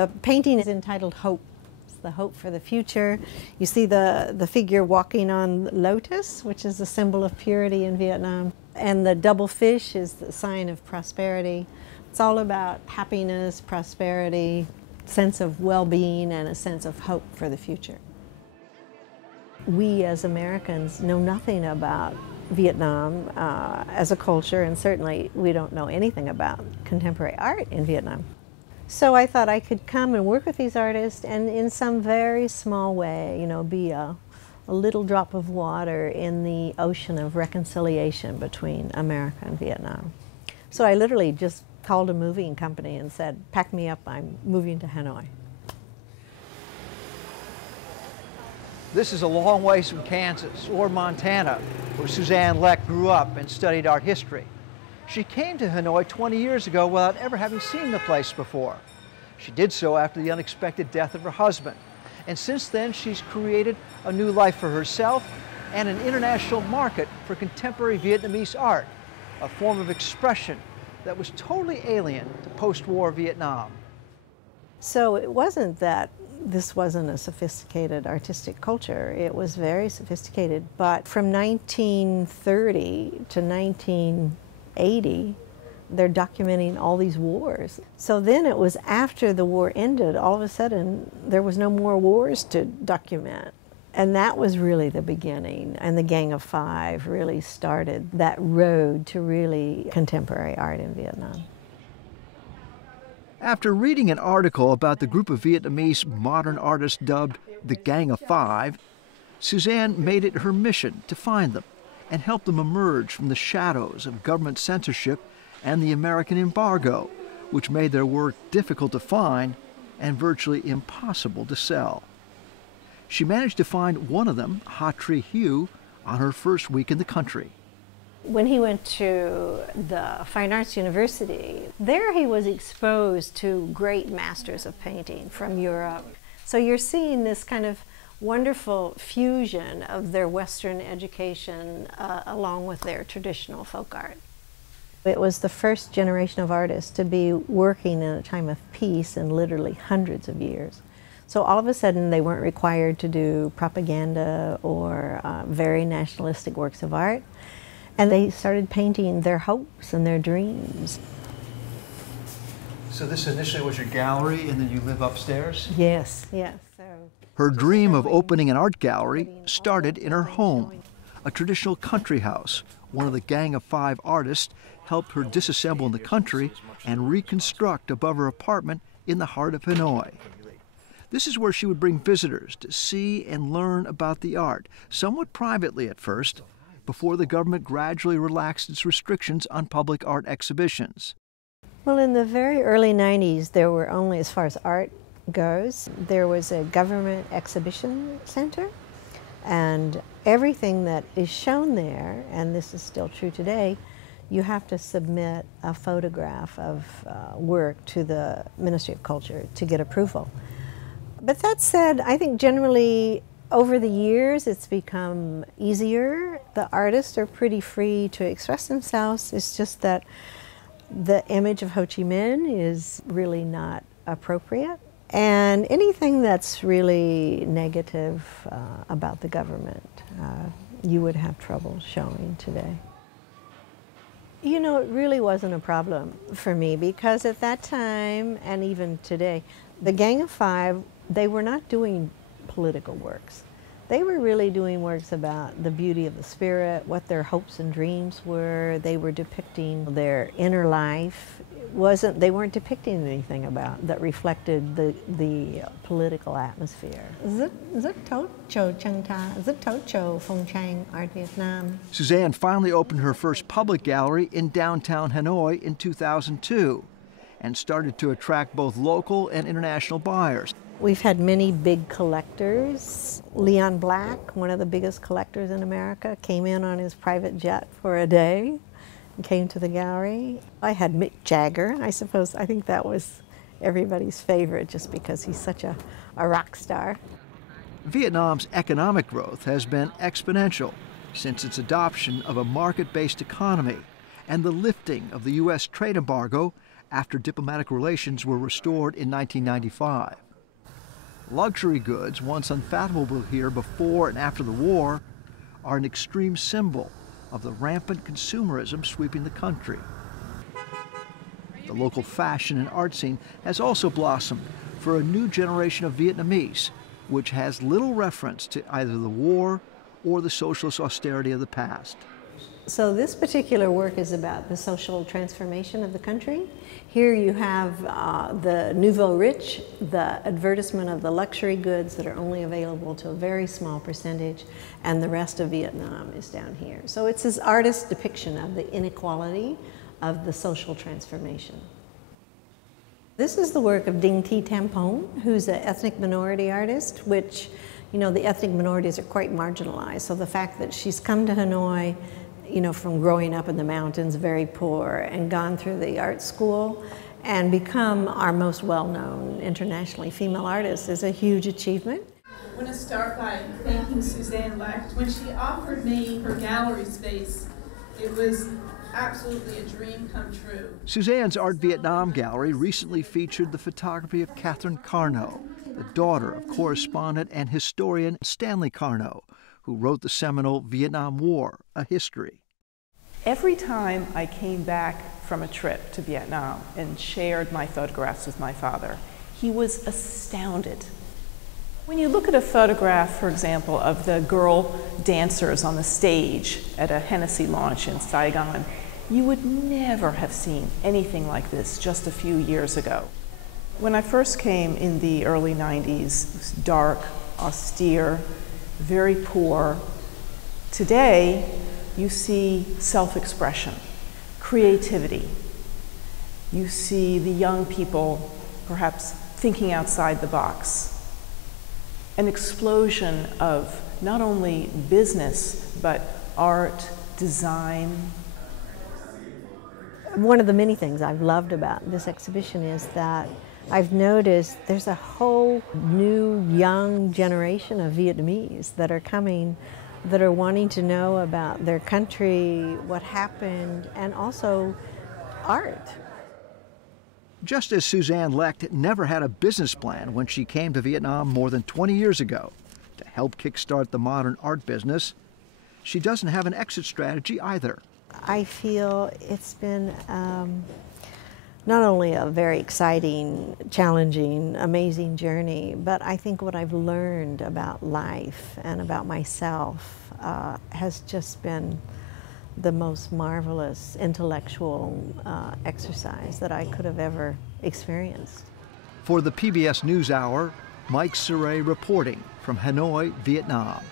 The painting is entitled Hope. It's the hope for the future. You see the figure walking on lotus, which is a symbol of purity in Vietnam. And the double fish is the sign of prosperity. It's all about happiness, prosperity, sense of well-being, and a sense of hope for the future. We as Americans know nothing about Vietnam as a culture, and certainly we don't know anything about contemporary art in Vietnam. So I thought I could come and work with these artists and in some very small way, you know, be a little drop of water in the ocean of reconciliation between America and Vietnam. So I literally just called a moving company and said, pack me up, I'm moving to Hanoi. This is a long ways from Kansas or Montana, where Suzanne Lecht grew up and studied art history. She came to Hanoi 20 years ago without ever having seen the place before. She did so after the unexpected death of her husband. And since then, she's created a new life for herself and an international market for contemporary Vietnamese art, a form of expression that was totally alien to post-war Vietnam. So it wasn't that this wasn't a sophisticated artistic culture. It was very sophisticated, but from 1930 to 1980, they're documenting all these wars. So then it was after the war ended, all of a sudden, there was no more wars to document. And that was really the beginning. And the Gang of Five really started that road to really contemporary art in Vietnam. After reading an article about the group of Vietnamese modern artists dubbed the Gang of Five, Suzanne made it her mission to find them and help them emerge from the shadows of government censorship and the American embargo, which made their work difficult to find and virtually impossible to sell. She managed to find one of them, Ha Tri Hue, on her first week in the country. When he went to the Fine Arts University, there he was exposed to great masters of painting from Europe. So you're seeing this kind of wonderful fusion of their Western education along with their traditional folk art. It was the first generation of artists to be working in a time of peace in literally hundreds of years. So all of a sudden they weren't required to do propaganda or very nationalistic works of art. And they started painting their hopes and their dreams. So this initially was your gallery, and then you live upstairs? Yes, yes. Her dream of opening an art gallery started in her home, a traditional country house. One of the Gang of Five artists helped her disassemble in the country and reconstruct above her apartment in the heart of Hanoi. This is where she would bring visitors to see and learn about the art, somewhat privately at first, before the government gradually relaxed its restrictions on public art exhibitions. Well, in the very early 90s, there were only, as far as art goes, there was a government exhibition center, and everything that is shown there, and this is still true today, you have to submit a photograph of work to the Ministry of Culture to get approval. But that said, I think generally over the years it's become easier. The artists are pretty free to express themselves. It's just that the image of Ho Chi Minh is really not appropriate. And anything that's really negative about the government, you would have trouble showing today. You know, it really wasn't a problem for me because at that time, and even today, the Gang of Five, they were not doing political works. They were really doing works about the beauty of the spirit, what their hopes and dreams were. They were depicting their inner life. They weren't depicting anything about that reflected the political atmosphere. Suzanne finally opened her first public gallery in downtown Hanoi in 2002 and started to attract both local and international buyers. We've had many big collectors. Leon Black, one of the biggest collectors in America, came in on his private jet for a day and came to the gallery. I had Mick Jagger. I think that was everybody's favorite just because he's such a rock star. Vietnam's economic growth has been exponential since its adoption of a market-based economy and the lifting of the U.S. trade embargo after diplomatic relations were restored in 1995. Luxury goods, once unfathomable here before and after the war, are an extreme symbol of the rampant consumerism sweeping the country. The local fashion and art scene has also blossomed for a new generation of Vietnamese, which has little reference to either the war or the socialist austerity of the past. So this particular work is about the social transformation of the country. Here you have the nouveau riche, the advertisement of the luxury goods that are only available to a very small percentage, and the rest of Vietnam is down here. So it's this artist's depiction of the inequality of the social transformation. This is the work of Dinh Thi Tam Pong, who's an ethnic minority artist, which, you know, the ethnic minorities are quite marginalized. So the fact that she's come to Hanoi, you know, from growing up in the mountains, very poor, and gone through the art school and become our most well-known internationally female artist is a huge achievement. I want to start by thanking Suzanne Lecht. When she offered me her gallery space, it was absolutely a dream come true. Suzanne's Art Vietnam gallery recently featured the photography of Catherine Karnow, the daughter of correspondent and historian Stanley Karnow, who wrote the seminal Vietnam War, A History. Every time I came back from a trip to Vietnam and shared my photographs with my father, he was astounded. When you look at a photograph, for example, of the girl dancers on the stage at a Hennessy launch in Saigon, you would never have seen anything like this just a few years ago. When I first came in the early 90s, it was dark, austere, very poor. Today, you see self-expression, creativity. You see the young people perhaps thinking outside the box. An explosion of not only business, but art, design. One of the many things I've loved about this exhibition is that I've noticed there's a whole new young generation of Vietnamese that are coming, that are wanting to know about their country, what happened, and also art. Just as Suzanne Lecht never had a business plan when she came to Vietnam more than 20 years ago to help kickstart the modern art business, she doesn't have an exit strategy either. I feel it's been not only a very exciting, challenging, amazing journey, but I think what I've learned about life and about myself has just been the most marvelous intellectual exercise that I could have ever experienced. For the PBS NewsHour, Mike Cerre reporting from Hanoi, Vietnam.